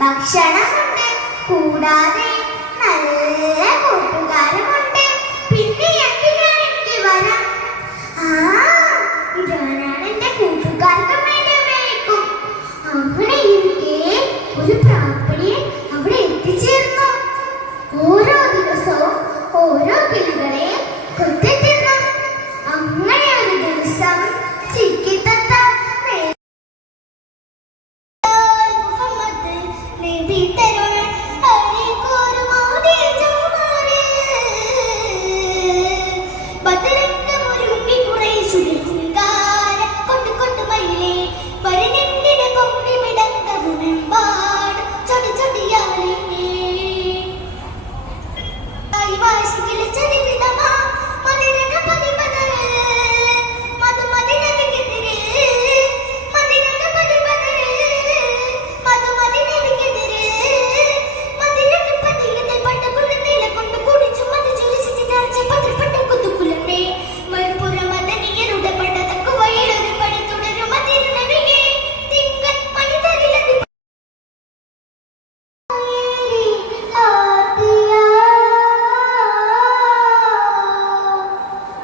ഭക്ഷണമുണ്ട്, കൂടാതെ നല്ല കൂട്ടുകാരുമുണ്ട്. പിന്നെ എന്തിനാണ് എനിക്ക് വരം? ഇതാണ് എന്റെ കൂട്ടുകാർക്കും വേണ്ടി ഉപയോഗിക്കും. അങ്ങനെ ഇരിക്കെ ഒരു പ്രാപ്പിളി അവിടെ എത്തിച്ചേർന്നു. ഓരോ ദിവസവും ഓരോ കിളികളെ കൊത്തിത്തിന്നു. അങ്ങനെ ഒരു ദിവസം ചിക്കിത്തത്ത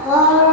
Wow.